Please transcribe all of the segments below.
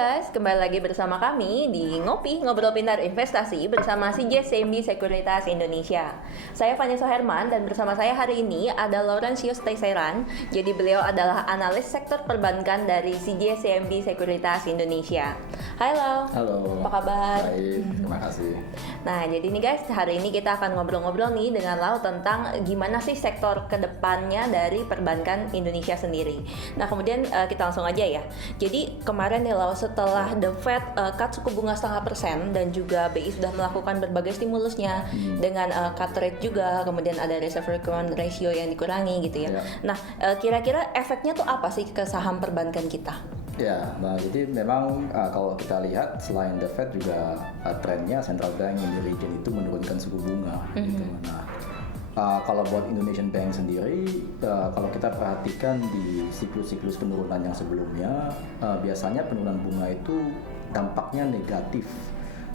guys, kembali lagi bersama kami di Ngopi, Ngobrol Pintar Investasi bersama CMB Sekuritas Indonesia. Saya Vanessa Herman dan bersama saya hari ini ada Laurentius Teiseran. Jadi beliau adalah analis sektor perbankan dari CMB Sekuritas Indonesia. Hai Lau. Halo. Apa kabar? Baik, terima kasih. Nah, jadi nih guys, hari ini kita akan ngobrol-ngobrol nih dengan Lau tentang gimana sih sektor kedepannya dari perbankan Indonesia sendiri. Nah, kemudian kita langsung aja ya. Jadi kemarin nih Lau, setelah The Fed cut suku bunga 0,5% dan juga BI sudah melakukan berbagai stimulusnya dengan cut rate juga, kemudian ada reserve requirement ratio yang dikurangi gitu ya. Nah, kira-kira efeknya tuh apa sih ke saham perbankan kita? Ya, nah jadi memang kalau kita lihat selain The Fed juga trennya central bank in the region itu menurunkan suku bunga. Gitu. Nah, kalau buat Indonesian Bank sendiri, kalau kita perhatikan di siklus-siklus penurunan yang sebelumnya, biasanya penurunan bunga itu dampaknya negatif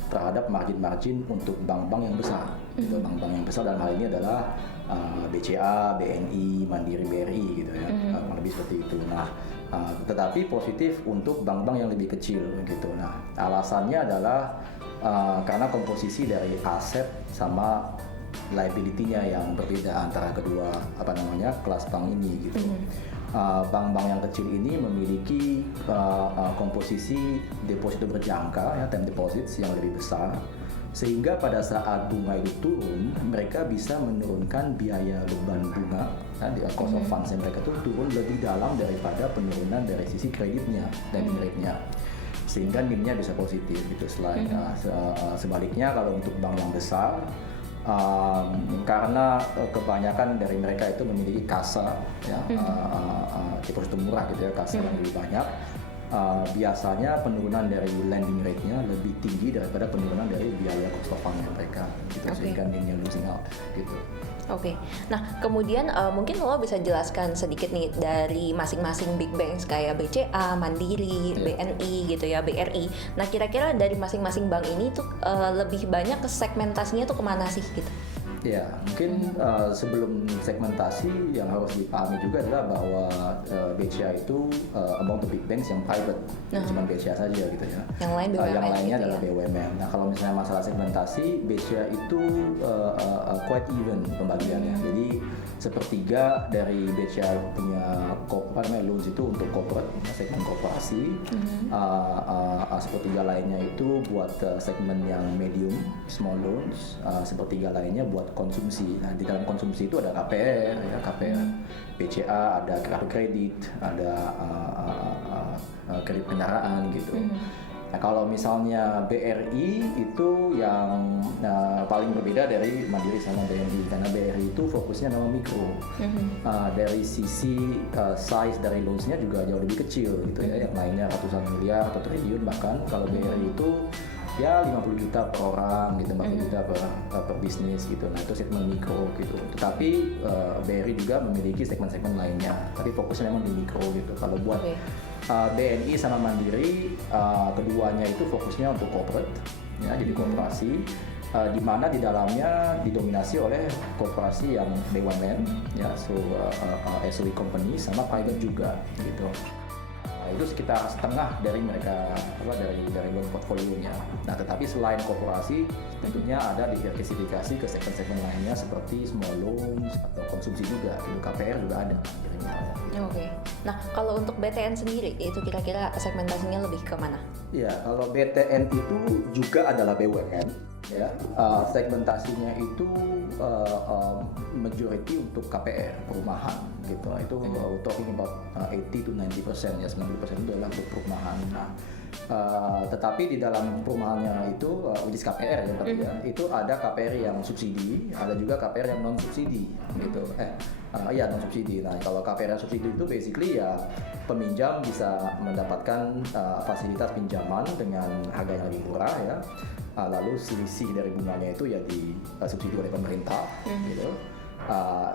terhadap margin-margin untuk bank-bank yang besar. Gitu. Bank-bank yang besar dalam hal ini adalah BCA, BNI, Mandiri, BRI gitu ya, lebih seperti itu. Nah, tetapi positif untuk bank-bank yang lebih kecil gitu. Nah, alasannya adalah karena komposisi dari aset sama liability-nya yang berbeda antara kedua kelas bank ini gitu. Bank-bank yang kecil ini memiliki komposisi deposito berjangka ya, term deposits yang lebih besar, sehingga pada saat bunga itu turun, mereka bisa menurunkan biaya beban bunga, ya, cost of funds mereka itu turun lebih dalam daripada penurunan dari sisi kreditnya dan rate-nya, sehingga NIM-nya bisa positif gitu. Selain sebaliknya kalau untuk bank yang besar, karena kebanyakan dari mereka itu memiliki kasa ya, deposito murah gitu ya, kasa yang lebih banyak. Biasanya penurunan dari lending rate-nya lebih tinggi daripada penurunan dari biaya cost of fund mereka gitu, sehingga NIM-nya losing out gitu. Oke. Nah, kemudian mungkin lo bisa jelaskan sedikit nih dari masing-masing big banks kayak BCA, Mandiri, BNI gitu ya, BRI. Nah, kira-kira dari masing-masing bank ini tuh lebih banyak ke segmentasinya tuh kemana sih gitu? Ya, mungkin sebelum segmentasi yang harus dipahami juga adalah bahwa BCA itu among the big banks yang private, cuma BCA saja gitu ya. Yang lain BUMN yang lainnya gitu adalah ya? BUMN. Nah, kalau misalnya masalah segmentasi, BCA itu quite even pembagiannya. Jadi sepertiga dari BCA punya loans itu untuk corporate, segmen korporasi. Sepertiga lainnya itu buat segmen yang medium, small loans. Sepertiga lainnya buat konsumsi. Nah, di dalam konsumsi itu ada KPR, ya, KPR, BCA, ada kartu kredit, ada kredit kendaraan gitu. Nah, kalau misalnya BRI itu yang paling berbeda dari Mandiri sama BNI, karena BRI itu fokusnya memang mikro. Dari sisi size dari loans-nya juga jauh lebih kecil gitu ya, yang lainnya ratusan miliar atau triliun bahkan. Kalau BRI itu ya 50 juta per orang gitu, 40 juta per bisnis gitu. Nah, itu segmen mikro gitu. Tetapi BRI juga memiliki segmen-segmen lainnya, tapi fokusnya memang di mikro gitu. Kalau buat BNI sama Mandiri, keduanya itu fokusnya untuk corporate ya, jadi korporasi, di mana di dalamnya didominasi oleh korporasi yang BUMN ya, SOE company sama private juga gitu. Itu sekitar setengah dari mereka dari loan portfolionya. Nah, tetapi selain korporasi, tentunya ada diversifikasi ke segmen-segmen lainnya seperti small loans atau konsumsi juga. Itu KPR juga ada. Oke. Nah, kalau untuk BTN sendiri itu kira-kira segmentasinya lebih ke mana? Ya, kalau BTN itu juga adalah BUMN. Ya, segmentasinya itu majority untuk KPR perumahan gitu. Itu talking about 80 to 90% ya, 90% itu adalah untuk perumahan. Nah, tetapi di dalam perumahannya itu which is KPR ya, tapi ya, itu ada KPR yang subsidi, ada juga KPR yang non subsidi gitu. Non subsidi. Nah, kalau KPR yang subsidi itu basically ya peminjam bisa mendapatkan fasilitas pinjaman dengan harga yang lebih murah ya. Lalu selisih dari bunganya itu ya disubsidi oleh pemerintah gitu.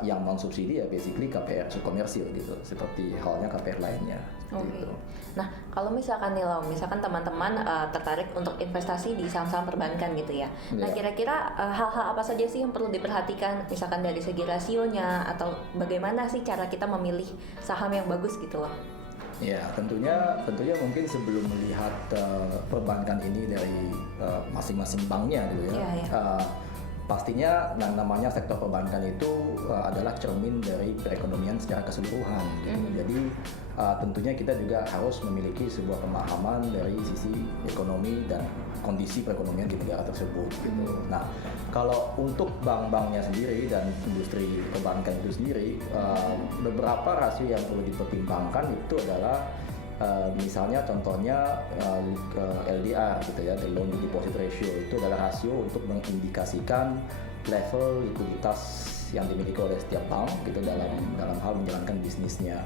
Yang non subsidi ya basically KPR komersil gitu, seperti halnya KPR lainnya. Gitu. Nah, kalau misalkan nih misalkan teman-teman tertarik untuk investasi di saham-saham perbankan gitu ya. Nah, kira-kira hal-hal apa saja sih yang perlu diperhatikan, misalkan dari segi rasionya atau bagaimana sih cara kita memilih saham yang bagus gitu loh? Ya, tentunya mungkin sebelum melihat perbankan ini dari masing-masing banknya gitu ya. Iya, iya. Pastinya yang namanya sektor perbankan itu adalah cermin dari perekonomian secara keseluruhan gitu. Jadi tentunya kita juga harus memiliki sebuah pemahaman dari sisi ekonomi dan kondisi perekonomian di negara tersebut gitu. Nah, kalau untuk bank-banknya sendiri dan industri perbankan itu sendiri, beberapa rasio yang perlu dipertimbangkan itu adalah misalnya contohnya LDR gitu ya, the loan to deposit ratio, itu adalah rasio untuk mengindikasikan level likuiditas yang dimiliki oleh setiap bank gitu dalam hal menjalankan bisnisnya.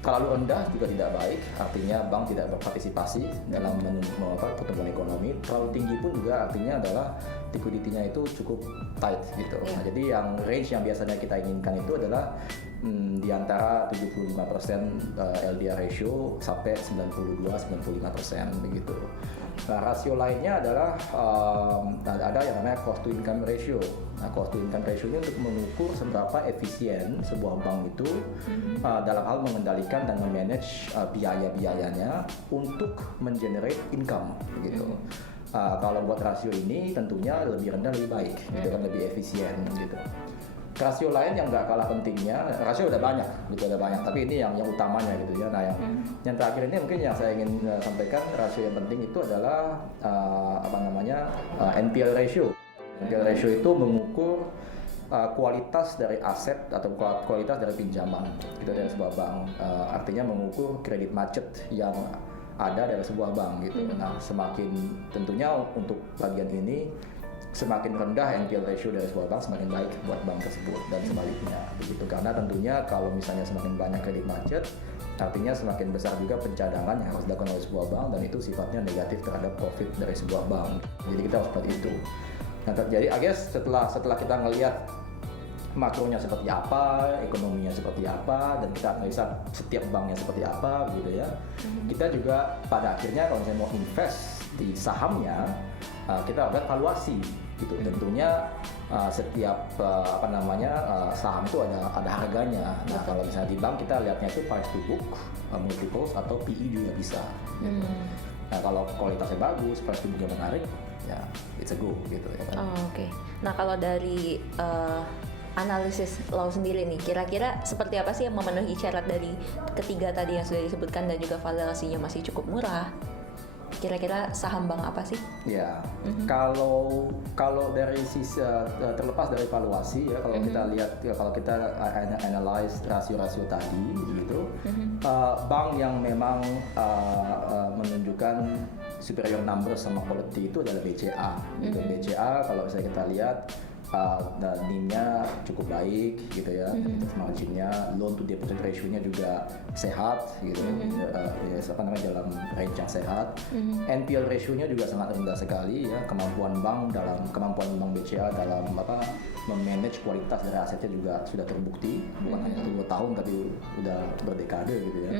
Terlalu rendah juga tidak baik, artinya bank tidak berpartisipasi dalam pertumbuhan ekonomi. Terlalu tinggi pun juga artinya adalah liquidity-nya itu cukup tight gitu. Nah, jadi yang range yang biasanya kita inginkan itu adalah di antara 75% LDR ratio sampai 92-95% begitu. Nah, rasio lainnya adalah ada yang namanya cost to income ratio. Nah, cost to income ratio ini untuk mengukur seberapa efisien sebuah bank itu dalam hal mengendalikan dan memanage biaya-biayanya untuk mengenerate income gitu. Kalau buat rasio ini tentunya lebih rendah lebih baik, gitu kan, lebih efisien gitu. Rasio lain yang nggak kalah pentingnya, rasio udah banyak, tapi ini yang utamanya gitu ya. Nah, yang terakhir ini mungkin yang saya ingin sampaikan, rasio yang penting itu adalah NPL ratio. NPL ratio itu mengukur kualitas dari aset atau kualitas dari pinjaman gitu dari sebuah bank. Artinya mengukur kredit macet yang ada dari sebuah bank gitu. Nah, semakin tentunya untuk bagian ini semakin rendah NPL ratio dari sebuah bank semakin baik buat bank tersebut dan sebaliknya begitu, karena tentunya kalau misalnya semakin banyak kredit macet artinya semakin besar juga pencadangan yang harus dilakukan oleh sebuah bank dan itu sifatnya negatif terhadap profit dari sebuah bank. Jadi kita harus seperti itu. Nah, terjadi I guess setelah kita ngelihat makronya seperti apa, ekonominya seperti apa, dan kita analisa setiap banknya seperti apa gitu ya. Kita juga pada akhirnya kalau misalnya mau invest di sahamnya, kita lihat valuasi gitu. Tentunya setiap saham itu ada harganya. Nah, kalau misalnya di bank kita lihatnya itu price to book, multiples atau PE juga bisa. Gitu. Nah, kalau kualitasnya bagus, price to booknya menarik, ya it's a go gitu ya. Oke. Nah, kalau dari analisis lo sendiri nih, kira-kira seperti apa sih yang memenuhi syarat dari ketiga tadi yang sudah disebutkan dan juga valuasinya masih cukup murah? Kira-kira saham bank apa sih? Ya, kalau dari sisi terlepas dari valuasi ya, kalau kita lihat ya, kalau kita analyze rasio-rasio tadi gitu, bank yang memang menunjukkan superior number sama quality itu adalah BCA. Gitu. BCA kalau misalnya kita lihat NIM-nya cukup baik gitu ya, margin-nya, loan to deposit ratio-nya juga sehat gitu, dalam range yang sehat. NPL ratio-nya juga sangat rendah sekali ya, kemampuan bank BCA dalam memanage kualitas dari asetnya juga sudah terbukti, bukan hanya 2 tahun tapi udah berdekade gitu ya.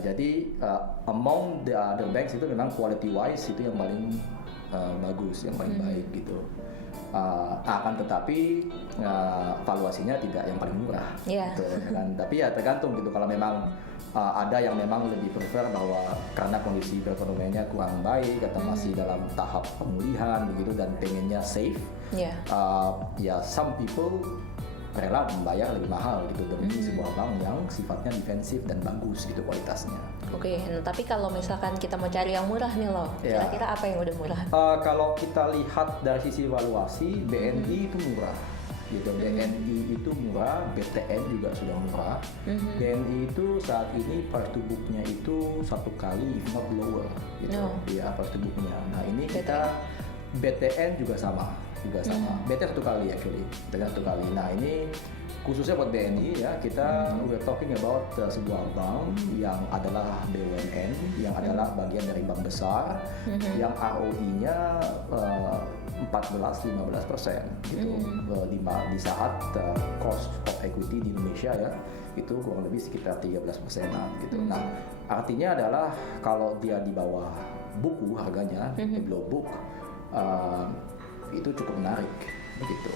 Jadi among the other banks itu memang quality wise itu yang paling bagus, yang paling baik gitu. Akan tetapi valuasinya tidak yang paling murah, gitu, kan? Tapi ya tergantung gitu. Kalau memang ada yang memang lebih prefer bahwa karena kondisi perekonomiannya kurang baik atau masih dalam tahap pemulihan begitu dan pengennya safe, ya some people rela membayar lebih mahal gitu demi sebuah bank yang sifatnya defensif dan bagus gitu kualitasnya. Oke, nah, tapi kalau misalkan kita mau cari yang murah nih loh, kira-kira apa yang udah murah? Kalau kita lihat dari sisi valuasi, BNI itu murah gitu. BNI itu murah, BTN juga sudah murah. BNI itu saat ini price to book-nya itu 1 kali if not lower gitu. Ya, price to book-nya. Nah, ini kita BTN juga sama. BTN 1 kali actually, BTN 1 kali. Nah, ini khususnya buat BNI ya, kita we're talking about sebuah bank yang adalah BUMN, yang adalah bagian dari bank besar, yang ROE-nya 14-15% gitu. Di saat cost of equity di Indonesia ya itu kurang lebih sekitar 13%-an gitu. Nah, artinya adalah kalau dia di bawah buku harganya, below book, itu cukup menarik gitu.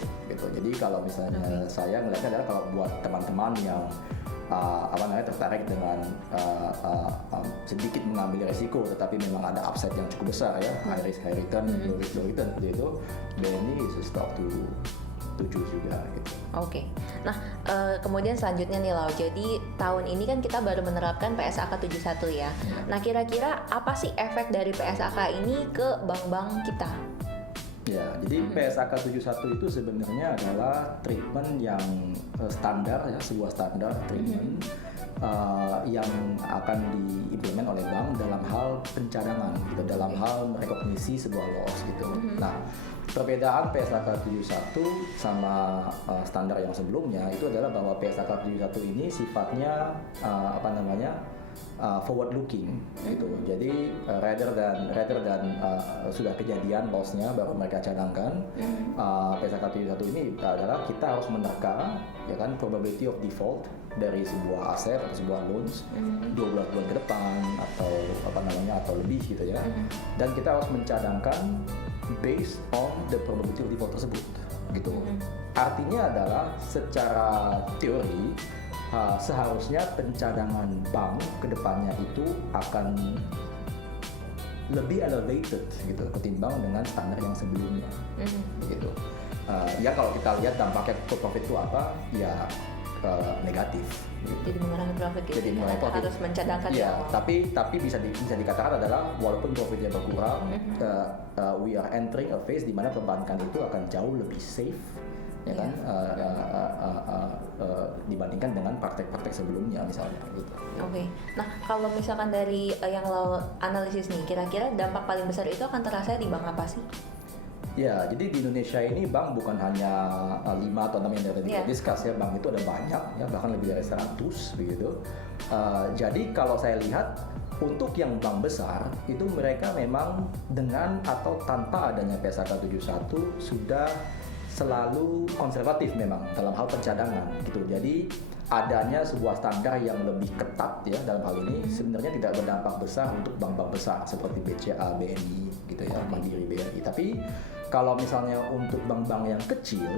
Jadi kalau misalnya saya melihatnya adalah kalau buat teman-teman yang tertarik dengan sedikit mengambil resiko, tetapi memang ada upside yang cukup besar ya, high risk high return, low risk low return, seperti itu. BNI is a stock to choose juga gitu. Oke. Nah, kemudian selanjutnya nih Lau. Jadi tahun ini kan kita baru menerapkan PSAK 71 ya. Nah, kira-kira apa sih efek dari PSAK ini ke bank-bank kita? Ya, jadi PSAK 71 itu sebenarnya adalah treatment yang standar ya, sebuah standar treatment yang akan diimplement oleh bank dalam hal pencadangan gitu, dalam hal merekognisi sebuah loss gitu. Nah, perbedaan PSAK 71 sama standar yang sebelumnya itu adalah bahwa PSAK 71 ini sifatnya forward looking gitu. Jadi rather than sudah kejadian lossnya baru mereka cadangkan, PSAK 71 ini adalah kita harus menerka ya kan probability of default dari sebuah aset atau sebuah loans 12 bulan ke depan atau lebih gitu ya. Dan kita harus mencadangkan based on the probability of default tersebut gitu. Artinya adalah secara teori seharusnya pencadangan bank ke depannya itu akan lebih elevated gitu ketimbang dengan standar yang sebelumnya gitu. Ya kalau kita lihat dampaknya ke profit itu apa ya negatif gitu. Jadi mengurangi profit gitu. Jadi mengurangi profit. Harus mencadangkan ya, tapi bisa dikatakan adalah walaupun profitnya berkurang, we are entering a phase di mana perbankan itu akan jauh lebih safe ya kan dibandingkan dengan praktek-praktek sebelumnya misalnya gitu. Oke. Nah, kalau misalkan dari yang lo analisis nih, kira-kira dampak paling besar itu akan terasa di bank apa sih? Ya, jadi di Indonesia ini bank bukan hanya 5 atau 6 yang tadi kita discuss ya, bank itu ada banyak ya, bahkan lebih dari 100 begitu. Jadi kalau saya lihat untuk yang bank besar itu mereka memang dengan atau tanpa adanya PSAK 71 sudah selalu konservatif memang dalam hal pencadangan gitu. Jadi adanya sebuah standar yang lebih ketat ya dalam hal ini sebenarnya tidak berdampak besar untuk bank-bank besar seperti BCA, BNI gitu ya, Mandiri, BRI. Tapi kalau misalnya untuk bank-bank yang kecil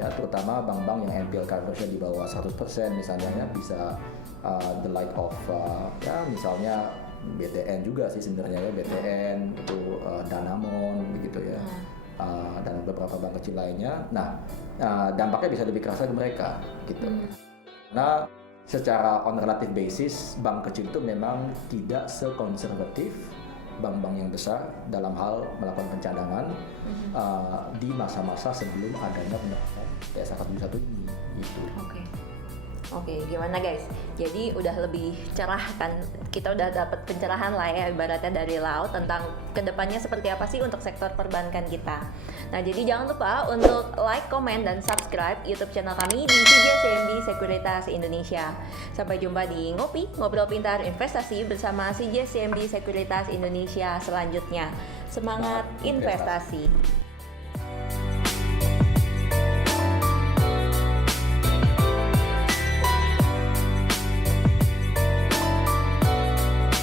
ya, terutama bank-bank yang NPL coverage-nya di bawah 100% misalnya ya, bisa the like of ya misalnya BTN juga sih sebenarnya ya, BTN itu Danamon begitu ya. Dan beberapa bank kecil lainnya. Nah, dampaknya bisa lebih keras ke mereka gitu. Nah, secara on relative basis bank kecil itu memang tidak sekonservatif bank-bank yang besar dalam hal melakukan pencadangan di masa-masa sebelum adanya penerapan PSAK 71 ini gitu. Oke, gimana guys? Jadi udah lebih cerah kan? Kita udah dapat pencerahan lah ya ibaratnya dari Lau tentang kedepannya seperti apa sih untuk sektor perbankan kita. Nah, jadi jangan lupa untuk like, comment, dan subscribe YouTube channel kami di CJCMB Sekuritas Indonesia. Sampai jumpa di Ngopi, Ngobrol Pintar Investasi bersama CJCMB Sekuritas Indonesia selanjutnya. Semangat investasi!